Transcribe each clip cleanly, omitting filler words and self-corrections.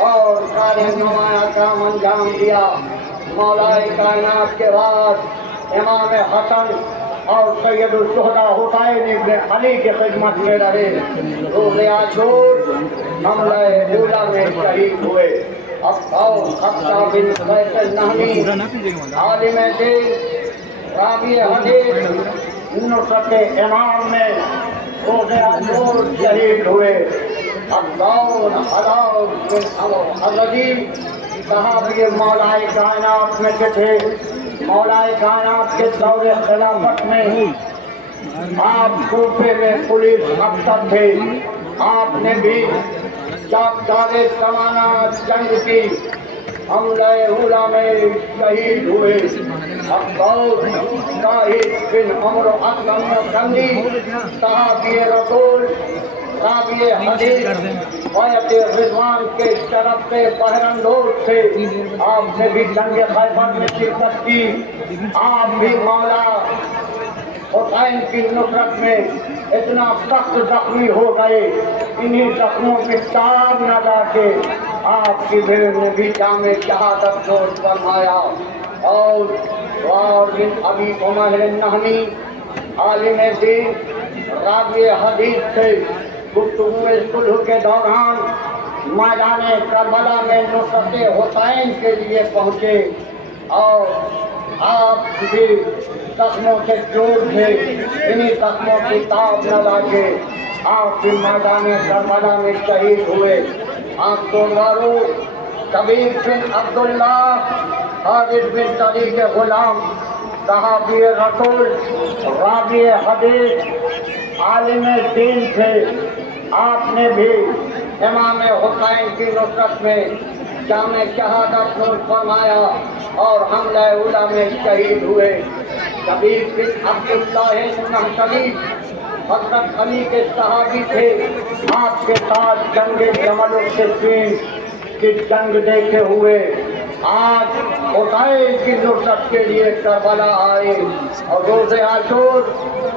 اور سارے نمایاں کام انجام دیا۔ مولا کائنات کے بعد امام حسن اور سید الشہداء حسین ابن علی کی خدمت میں رہے۔ روز عاشور حملہ اولا میں شہید ہوئے۔ اب آؤ خطہ بن قیس النہوی عالم دین راوی حدیث نصرت امام میں روز عاشور شہید ہوئے۔ عبداللہ حلال بن حضرتی صحابی مولا کائنات میں سے تھے۔ مولا کائنات کے دور خلافت میں ہی آپ کوفے میں پولیس افسر تھے۔ آپ نے بھی یادگار سمانہ جنگ کی حملہ اولا میں شہید ہوئے۔ عبداللہ زاہد بن عمرو اسلم سندی صحابی رسول راوی حدیث بیعت رضوان کے شرف سے بہرندوز تھے۔ آپ نے بھی جنگ خیبر میں شرکت کی۔ آپ بھی مولا حسین کی نصرت میں اتنا سخت زخمی ہو گئے، انہی زخموں کی تاب نہ لا کے آپ کی بھیڑ نے بھی جامِ شہادت نوش فرمایا۔ اور بن ابی عمر النہوی عالم دین راوی حدیث تھے۔ گفتگو صلح کے دوران میدان کربلا میں نصرت حسین کے لیے پہنچے اور آپ بھی زخموں سے جوڑ تھے، انہی زخموں کی تاب نہ لاگے آپ بھی میدان کربلا میں شہید ہوئے۔ آپ دوبارو کبیر بن عبداللہ حارث بن طریق غلام صحابی رسول راوی حدیث عالم دین تھے۔ آپ نے بھی امام حسین کی نصرت میں جامِ شہادت نوش فرمایا اور حملہ اولا میں شہید ہوئے۔ کبیر بن عبداللہ نحشلی حضرت علی کے صحابی تھے۔ آپ کے ساتھ جنگ جمل الصفین کی جنگ دیکھے ہوئے آج حسین کی نصرت کے لیے کربلا آئے اور روز عاشور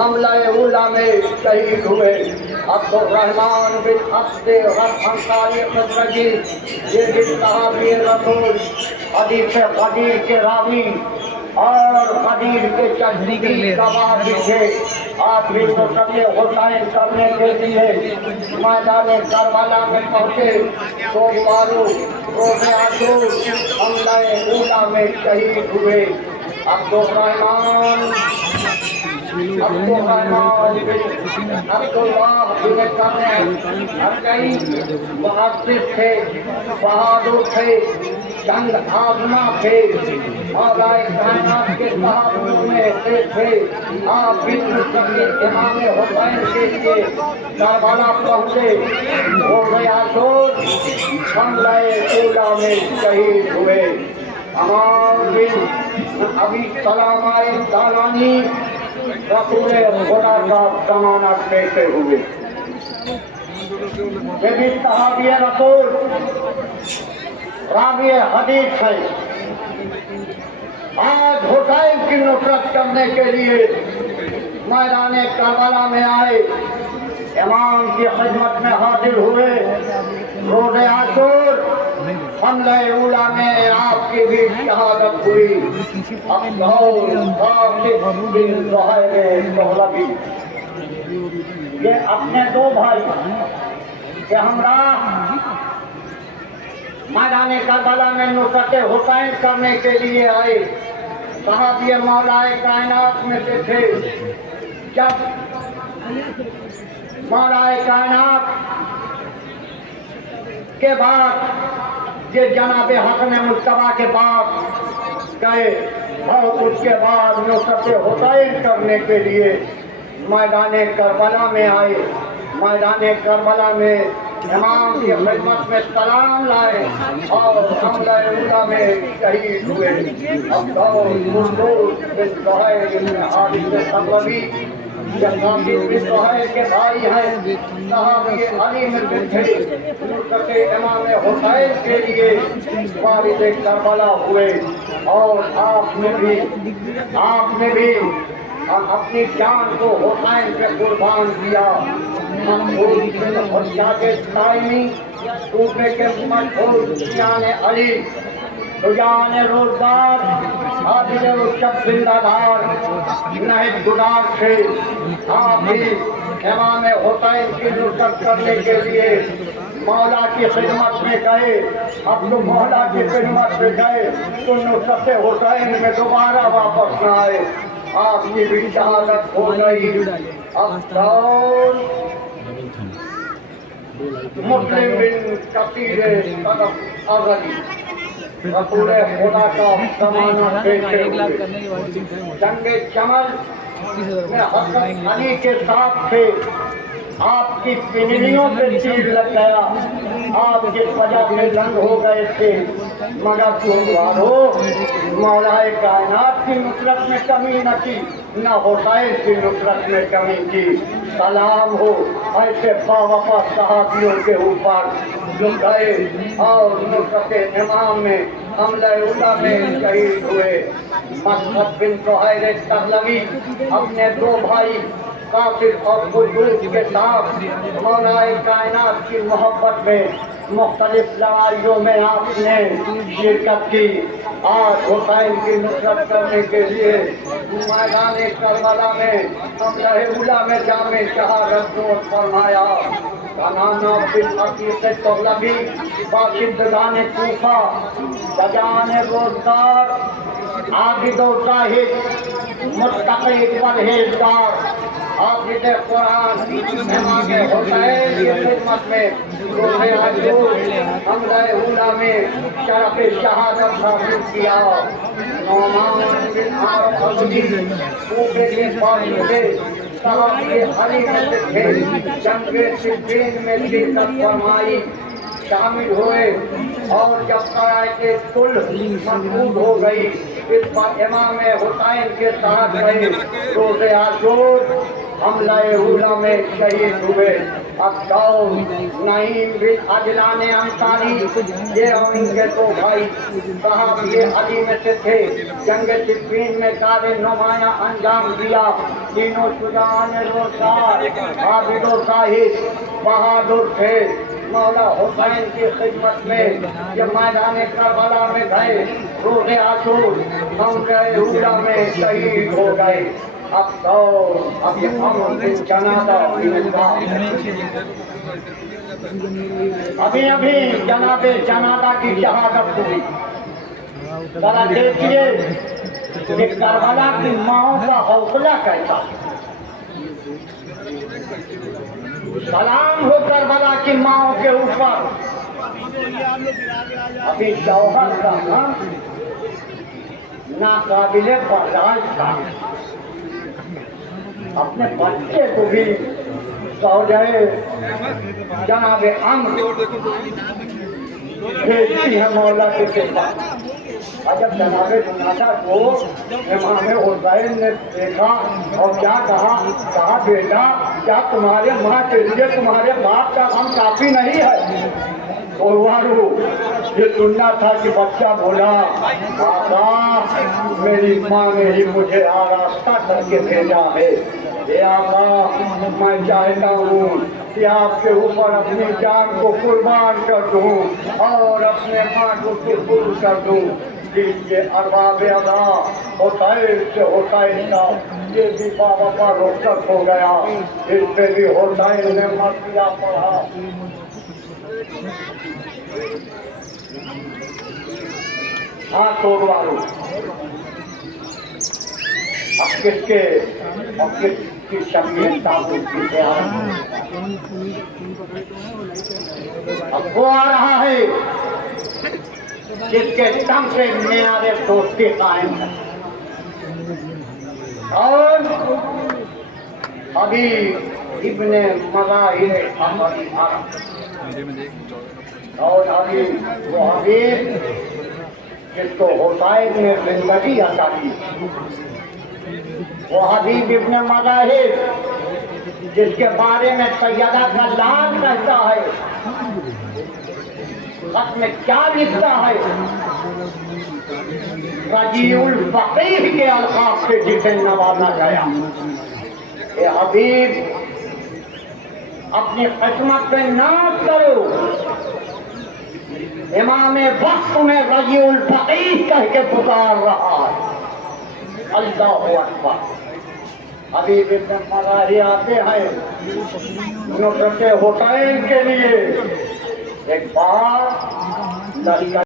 حملہ اولا میں شہید ہوئے۔ عبد الرحمن بن عبد رب انصاری خزرجی یہ بھی صحابی رسول حدیث قدیر کے راوی اور قدیر کے تصدیقی گواہ بھی تھے۔ آپ بھی نصرت حسین کرنے کے لیے میدان کربلا میں پہنچے تو مارو روز عاشور حملہ اولا میں شہید ہوئے۔ عبد الرحمن عبداللہ بن محدث تھے، بہادر تھے، جنگ آزما تھے، مولا کائنات کے صحابیوں میں سے تھے۔ آپ بھی نصرت امام حسین کے لیے کربلا پہنچے، روز عاشور حملہ اولا میں شہید ہوئے۔ امام بن ابی سلمہ دارانی رسول خدا کا ضمانت دیتے ہوئے یہ بھی صحابی رسول راوی حدیث ہے۔ آج حسین کی نصرت کرنے کے لیے میدان کربلا میں آئے، امام کی خدمت میں حاضر ہوئے۔ روز عاشور حملہ اولا میں آپ کی بھی شہادت ہوئی۔ یہ اپنے دو بھائی کے ہمراہ میدان کربلا میں نصرت حسین کرنے کے لیے آئے، صحابی مولا کائنات میں سے تھے۔ جب مولا کائنات کے بعد یہ جناب حسن مصطفیٰ کے پاس گئے اور اس کے بعد نصرت حسین کرنے کے لیے میدان کربلا میں آئے۔ میدان کربلا میں امام کی خدمت میں سلام لائے اور حملہ اولا میں شہید ہوئے۔ سہیل کے بھائی ہیں، صحابی علی میں تھے، نصرت امام حسین کے لیے وارث کربلا ہوئے اور آپ نے بھی اپنی جان کو حسین پہ قربان کیا۔ محمود بن حجاج الطائمی کوفے کے مشہور شیعان علی شجاعان روزگار عابد و شب زندہ دار نہد گدار تھے. آپ بھی امام حسین کی نصرت کرنے کے لیے مولا کی خدمت میں گئے. اب تو مولا کی خدمت میں گئے تو نصرت حسین میں دوبارہ واپس نہ آئے. آپ کی بھی شہادت ہو گئی. اب کون مسلم بن کثیر صدف اغلی رسول خدا کا زمانہ دیکھے ہوئے جنگ جمل میں حضرت علی کے ساتھ تھے. آپ کی پنڈلیوں پہ تیر لگ گیا. آپ کی وجہ سے رنگ ہو گئے تھے. مگر تم والو مولا کائنات کی نصرت میں کمی نہ کی نہ حسین کی نصرت میں کمی کی. سلام ہو ایسے باوفا صحابیوں کے اوپر جو گئے اور نصرت امام میں حملہ اولا میں شہید ہوئے. مسعد بن زہیر تغلبی اپنے دو بھائی قاسم اور قدوس کے ساتھ مولا کائنات کی محبت میں مختلف لڑائیوں میں آپ نے شرکت کی. آج حسین کی نصرت کرنے کے لیے میدان کربلا میں حملہ اولا میں جامع شہادت نوش فرمایا. کنانا بن عقیق تغلبی باشندگان کوفہ شجاعان روزگار عابد و زاہد متقی پرہیزگار حافظ قرآن امام حسین کی خدمت میں روزے عاشور حملہ اولا میں شرف شہادت حاصل کیا. نعمان بن عاص ازدی کوفے کے باشندے صحابی علی میں سے تھے. جنگ صفین میں شرکت فرمائی شامل ہوئے اور جب قرائے صلح مضبوط ہو گئی اس پر امام حسین کے ساتھ گئے. روزے عاشور حملہ اولا میں شہید ہوئے. اب جاؤ نعیم بن عجلان انصاری یہ ان کے دو بھائی صحابی علی میں سے تھے. جنگ صفین میں کار نمایاں انجام دیا. تینوں شجاعان روزگار عابد و زاہد بہادر تھے. مولا حسین کی خدمت میں یہ میدان کربلا میں گئے. روزے عاشور حملہ اولا میں شہید ہو گئے. اب تو اب یہ امر بن جنادہ ابھی جناب جنادہ کی شہادت ہوئی. ذرا دیکھیے کہ کربلا کی ماؤں کا حوصلہ کیسا. سلام ہو کربلا کی ماؤں کے اوپر. ابھی جوہر کا ناقابل برداشت تھا. اپنے بچے کو بھی زوجہ جناب عمرو بھیجتی ہے مولا کے پاس. اور جب جناب جنادہ کو امام حسین نے دیکھا اور کیا کہا بیٹا کیا تمہارے ماں کے لیے تمہارے باپ کا غم کافی نہیں ہے. وارو یہ سننا تھا کہ بچہ بولا آقا میری ماں نے ہی مجھے آراستہ کر کے بھیجا ہے. اے آقا میں چاہتا ہوں کہ آپ کے اوپر اپنی جان کو قربان کر دوں اور اپنے ماں کو قبول کر دوں. یہ ارباب ادا حسین سے حسین کا یہ بھی بابا پر رخصت ہو گیا. اس پہ بھی حسین نے مرثیہ پڑھا. ہاں توڑ والوں اب کس کے اب کس کی شخصیت تعبت کی تیار اب وہ آ رہا ہے جس کے دم سے میعاد دوستی قائم ہے. اور ابھی ابن مظاہر احمدی اور ابھی وہ حبیب جس کو حسین نے زندگی عطا کی. وہ حبیب ابن مظاہر جس کے بارے میں سیدہ کا لال کہتا ہے. خط میں کیا لکھتا ہے؟ رجیع الفقیہ کے القاب سے جسے نوازا گیا. اے حبیب اپنی قسمت پہ ناز کرو امام وقت میں رضی الفقیہ کہہ کے پکار رہا ہے. اللہ اکبر. حبیب ابن مظاہر آتے ہیں نصرت حسین کے لیے. ایک بار لڑکا